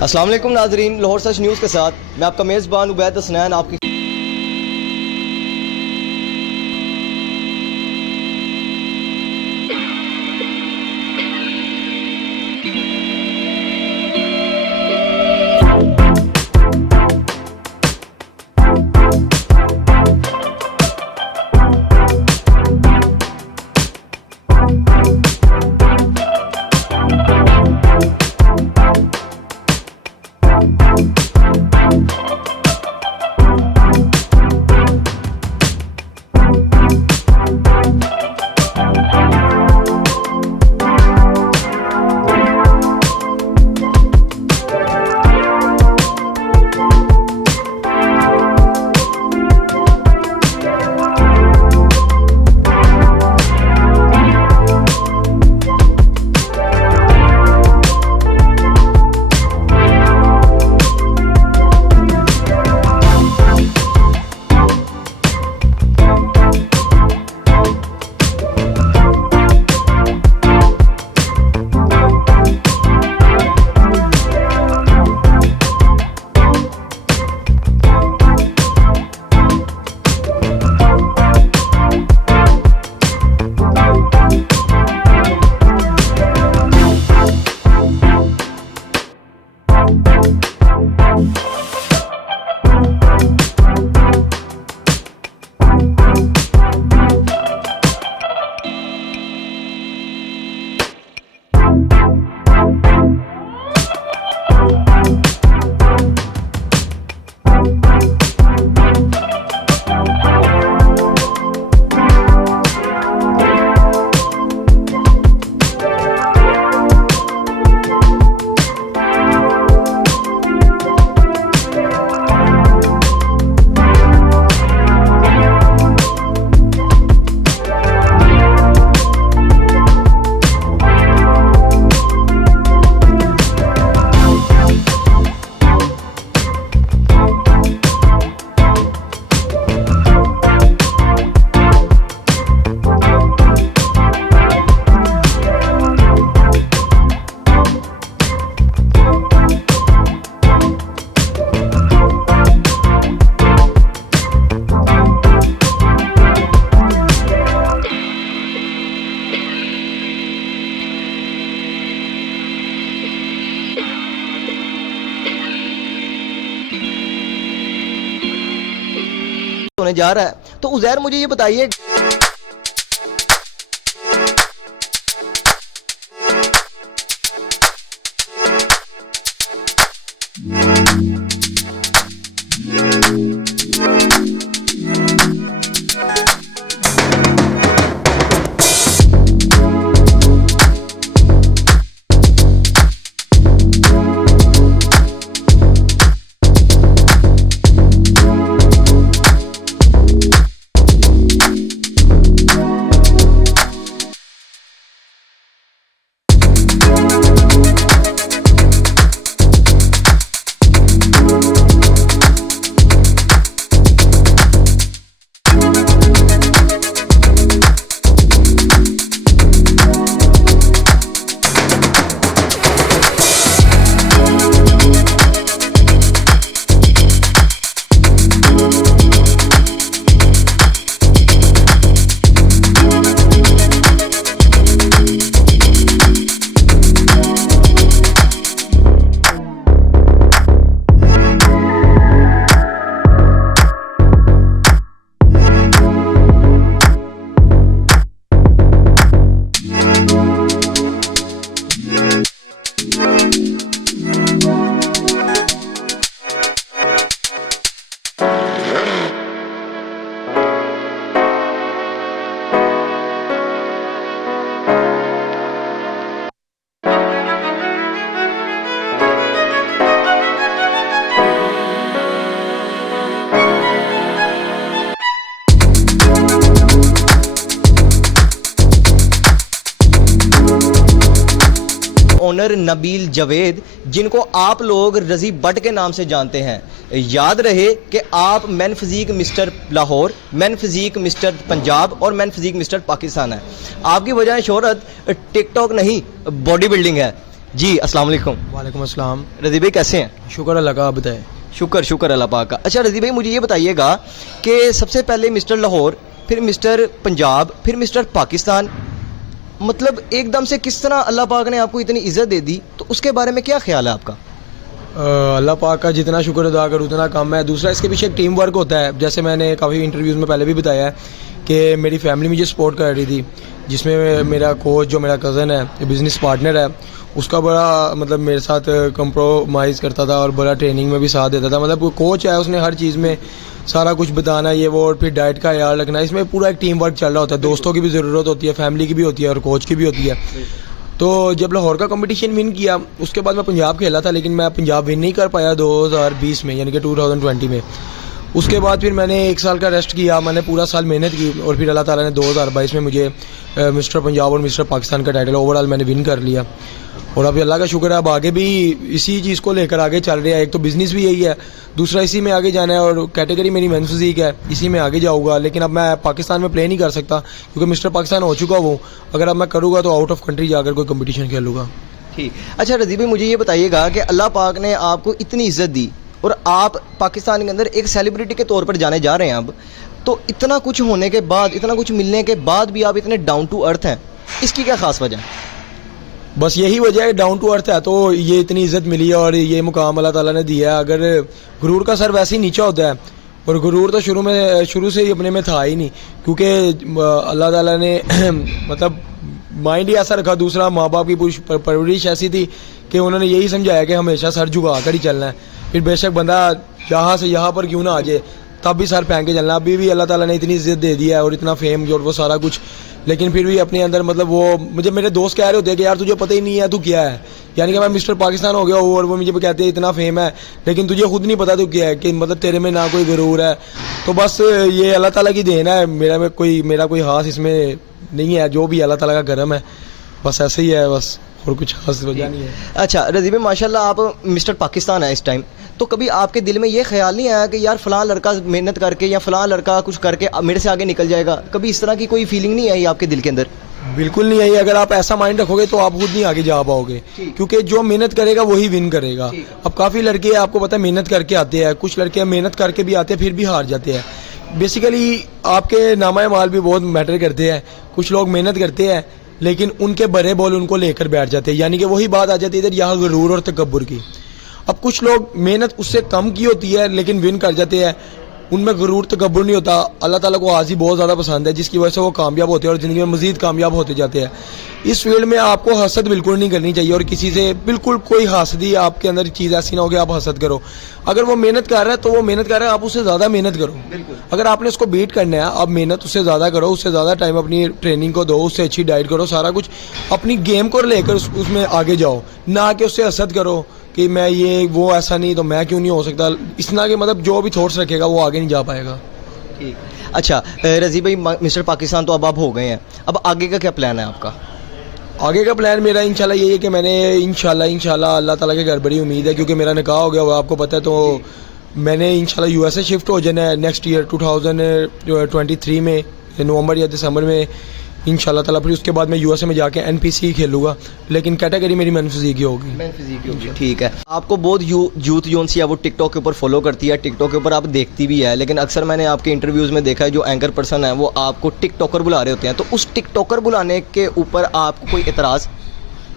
السلام علیکم ناظرین، لاہور سچ نیوز کے ساتھ میں آپ کا میزبان عبید حسنین آپ کی ہونے جا رہا ہے۔ تو عزیر مجھے یہ بتائیے ऑनर नबील जवेद, जिनको आप लोग रज़ी बट के नाम से जानते हैं। याद रहे कि आप man physique mister Lahore, man physique mister Punjab और मैन फिज़ीक मिस्टर पाकिस्तान है। आपकी वजह शोहरत टिकटॉक नहीं, बॉडी बिल्डिंग है। जी अस्सलाम वालेकुम। वालेकुम अस्सलाम। रज़ी भाई कैसे हैं? शुक्र अल्लाह का, आप बताएं। शुक्र अल्लाह पाक का। अच्छा रज़ी भाई, मुझे ये बताइएगा कि सबसे पहले मिस्टर लाहौर, फिर मिस्टर पंजाब, फिर मिस्टर पाकिस्तान, मतलब एकदम से किस तरह अल्लाह पाक ने आपको इतनी इज़्ज़त दे दी, तो उसके बारे में क्या ख्याल है आपका? अल्लाह पाक का जितना शुक्र अदा करूँ उतना कम है। दूसरा, इसके पीछे एक टीम वर्क होता है। जैसे मैंने काफ़ी इंटरव्यूज़ में पहले भी बताया है कि मेरी फैमिली मुझे सपोर्ट कर रही थी, जिसमें मेरा कोच जो मेरा कज़न है, बिज़नेस पार्टनर है, उसका बड़ा मतलब मेरे साथ कंप्रोमाइज़ करता था और बड़ा ट्रेनिंग में भी साथ देता था। मतलब कोच है, उसने हर चीज़ में सारा कुछ बताना, ये वो, और फिर डाइट का ख्याल रखना। इसमें पूरा एक टीम वर्क चल रहा होता है। दोस्तों की भी ज़रूरत होती है, फैमिली की भी होती है और कोच की भी होती है। तो जब लाहौर का कंपटीशन विन किया, उसके बाद मैं पंजाब खेला था, लेकिन मैं पंजाब विन नहीं कर पाया 2020 में, यानी कि 2020 में। उसके बाद फिर मैंने 1 साल का रेस्ट किया, मैंने पूरा साल मेहनत की और फिर अल्लाह ताला ने 2022 में मुझे मिस्टर पंजाब और मिस्टर पाकिस्तान का टाइटल ओवरऑल मैंने विन कर लिया। और अभी अल्लाह का शुक्र है, अब आगे भी इसी चीज़ को लेकर आगे चल रहा है। एक तो बिज़नेस भी यही है, दूसरा इसी में आगे जाना है, और कैटेगरी मेरी मेन फिज़ीक है, इसी में आगे जाऊँगा। लेकिन अब मैं पाकिस्तान में प्ले नहीं कर सकता क्योंकि मिस्टर पाकिस्तान हो चुका हूँ। अगर अब मैं करूँगा तो आउट ऑफ कंट्री जाकर कोई कंपटीशन खेलूँगा। ठीक। अच्छा रज़ी भाई, मुझे ये बताइएगा कि अल्लाह पाक ने आपको इतनी इज़्ज़त दी और आप पाकिस्तान के अंदर एक सेलिब्रिटी के तौर पर जाने जा रहे हैं अब, तो इतना कुछ होने के बाद, इतना कुछ मिलने के बाद भी आप इतने डाउन टू अर्थ हैं, इसकी क्या ख़ास वजह है? बस यही वजह है, डाउन टू अर्थ है तो ये इतनी इज्जत मिली है और ये मुकाम अल्लाह ताला ने दिया है। अगर गुरूर का सर वैसे ही नीचा होता है, और गुरूर तो शुरू से ही अपने में था ही नहीं, क्योंकि अल्लाह ताला ने मतलब माइंड ही ऐसा रखा। दूसरा, माँ बाप की परवरिश ऐसी थी कि उन्होंने यही समझाया कि हमेशा सर झुका कर ही चलना है। फिर बेशक बंदा यहाँ से यहाँ पर क्यों ना आ जाए, तब भी सर फेंक के चलना। अभी भी अल्लाह ताला ने इतनी इज्जत दे दी है और इतना फेम और वो सारा कुछ, लेकिन फिर भी अपने अंदर मतलब वो मुझे मेरे दोस्त कह रहे होते हैं कि यार तुझे पता ही नहीं है तू क्या है। यानी कि मैं मिस्टर पाकिस्तान हो गया हूँ और वो मुझे कहते हैं इतना फेम है, लेकिन तुझे खुद नहीं पता तू क्या है, कि मतलब तेरे में ना कोई गुरूर है। तो बस ये अल्लाह ताला की देन है, मेरा कोई खास इसमें नहीं है, जो भी अल्लाह ताला का करम है, बस ऐसे ही है, बस और कुछ खास वजह नहीं है। अच्छा रज़ी भाई, माशाल्लाह आप मिस्टर पाकिस्तान है इस टाइम, तो कभी आपके दिल में ये ख्याल नहीं आया कि यार फ़लाँ लड़का मेहनत करके या फ़लाँ लड़का कुछ करके मेरे से आगे निकल जाएगा? कभी इस तरह की कोई फीलिंग नहीं आई आपके दिल के अंदर? बिल्कुल नहीं आई। अगर आप ऐसा माइंड रखोगे तो आप खुद नहीं आगे जा पाओगे, क्योंकि जो मेहनत करेगा वही विन करेगा। अब काफ़ी लड़के आपको पता है मेहनत करके आते हैं, कुछ लड़के मेहनत करके भी आते हैं फिर भी हार जाते हैं। बेसिकली आपके नामा माल भी बहुत मैटर करते हैं। कुछ लोग मेहनत करते हैं लेकिन उनके बड़े बॉल उनको लेकर बैठ जाते हैं, यानी कि वही बात आ जाती है इधर यहाँ गुरूर और तकब्बुर की। अब कुछ लोग मेहनत उससे कम की होती है लेकिन विन कर जाते हैं, उनमें गुरूर तकब्बुर नहीं होता। अल्लाह ताला को हाज़ी बहुत ज़्यादा पसंद है, जिसकी वजह से वो कामयाब होते हैं और ज़िंदगी में मज़ीद कामयाब होते जाते हैं। इस फील्ड में आपको हसद बिल्कुल नहीं करनी चाहिए और किसी से बिल्कुल कोई हासदी आपके अंदर चीज़ ऐसी ना हो कि आप हसद करो। अगर वो मेहनत कर रहा है तो वो मेहनत कर रहा है, आप उससे ज़्यादा मेहनत करो। अगर आपने उसको बीट करना है, आप मेहनत उससे ज़्यादा करो, उससे ज़्यादा टाइम अपनी ट्रेनिंग को दो, उससे अच्छी डाइट करो, सारा कुछ अपनी गेम को लेकर उसमें आगे जाओ, ना कि उससे हसद करो कि मैं ये वो ऐसा नहीं तो मैं क्यों नहीं हो सकता। इस तरह के मतलब जो भी थॉट्स रखेगा वो आगे नहीं जा पाएगा। अच्छा रज़ी भाई, मिस्टर पाकिस्तान तो अब आप हो गए हैं, अब आगे का क्या प्लान है आपका? आगे का प्लान मेरा इंशाल्लाह यही है कि मैंने इंशाल्लाह अल्लाह ताला के घर बड़ी उम्मीद है, क्योंकि मेरा निकाह हो गया हुआ आपको पता है, तो मैंने इंशाल्लाह यूएसए शिफ्ट हो जाना है नेक्स्ट ईयर 2023 में, नवंबर या दिसंबर में इंशाल्लाह ताला। फिर उसके बाद मैं यूएसए में जाके एनपीसी खेलूँगा, लेकिन कैटेगरी मेरी मैन फिज़ीक की होगी। ठीक है। आपको बहुत यूथ जोन सी है वो टिकटॉक के ऊपर फॉलो करती है, टिकटॉक के ऊपर आप देखती भी है, लेकिन अक्सर मैंने आपके इंटरव्यूज़ में देखा है जो एंकर पर्सन है वो आपको टिकटॉकर बुला रहे होते हैं, तो उस टिकटॉकर बुलाने के ऊपर आपको कोई एतराज़?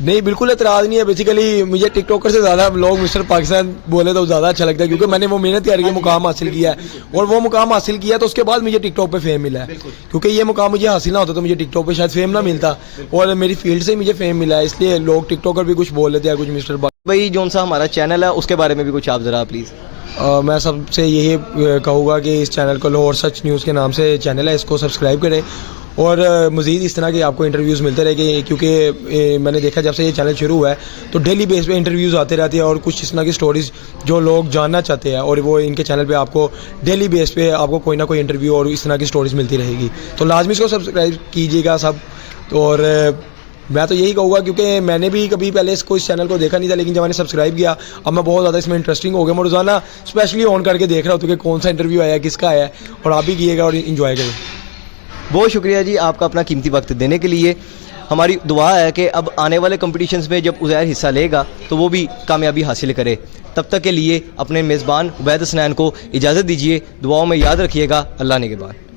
नहीं, बिल्कुल एतराज़ नहीं है। बेसिकली मुझे टिकटॉकर से ज़्यादा लोग मिस्टर पाकिस्तान बोले तो ज़्यादा अच्छा लगता है, क्योंकि मैंने वो मेहनत करके मुकाम हासिल किया है, और वो मुकाम हासिल किया तो उसके बाद मुझे टिकटॉक पे फेम मिला है। क्योंकि ये मुकाम मुझे हासिल ना होता तो मुझे टिकटॉक पे शायद फेम ना मिलता, और मेरी फील्ड से मुझे फेम मिला है, इसलिए लोग टिकटॉकर भी कुछ बोल लेते हैं कुछ मिस्टर भाई। जौन सा हमारा चैनल है उसके बारे में भी कुछ आप ज़रा प्लीज़। मैं सबसे यही कहूँगा कि इस चैनल को लाहौर सच न्यूज़ के नाम से चैनल है, इसको सब्सक्राइब करें और मज़ीद इस तरह के आपको इंटरव्यूज़ मिलते रहेंगे, क्योंकि मैंने देखा जब से ये चैनल शुरू हुआ है तो डेली बेस पे इंटरव्यूज़ आते रहते हैं और कुछ इस तरह की स्टोरीज़ जो लोग जानना चाहते हैं, और वो इनके चैनल पे आपको डेली बेस पे आपको कोई ना कोई इंटरव्यू और इस तरह की स्टोरीज़ मिलती रहेगी। तो लाजमी इसको सब्सक्राइब कीजिएगा सब, और میں تو یہی کہوں گا کیونکہ میں نے بھی کبھی پہلے اس چینل کو دیکھا نہیں تھا, لیکن جب میں نے سبسکرائب کیا اب میں بہت زیادہ اس میں انٹرسٹنگ ہو گیا. میں روزانہ اسپیشلی آن کر کے دیکھ رہا ہوں کہ کون سا انٹرویو آیا ہے, کس کا آیا ہے, اور آپ بھی کیے گا اور انجوائے کریں. بہت شکریہ جی آپ کا اپنا قیمتی وقت دینے کے لیے. ہماری دعا ہے کہ اب آنے والے کمپٹیشنز میں جب عزیر حصہ لے گا تو وہ بھی کامیابی حاصل کرے. تب تک کے لیے اپنے میزبان عبید حسنین کو اجازت دیجیے. دعاؤں میں یاد رکھیے گا. اللہ نگہبان.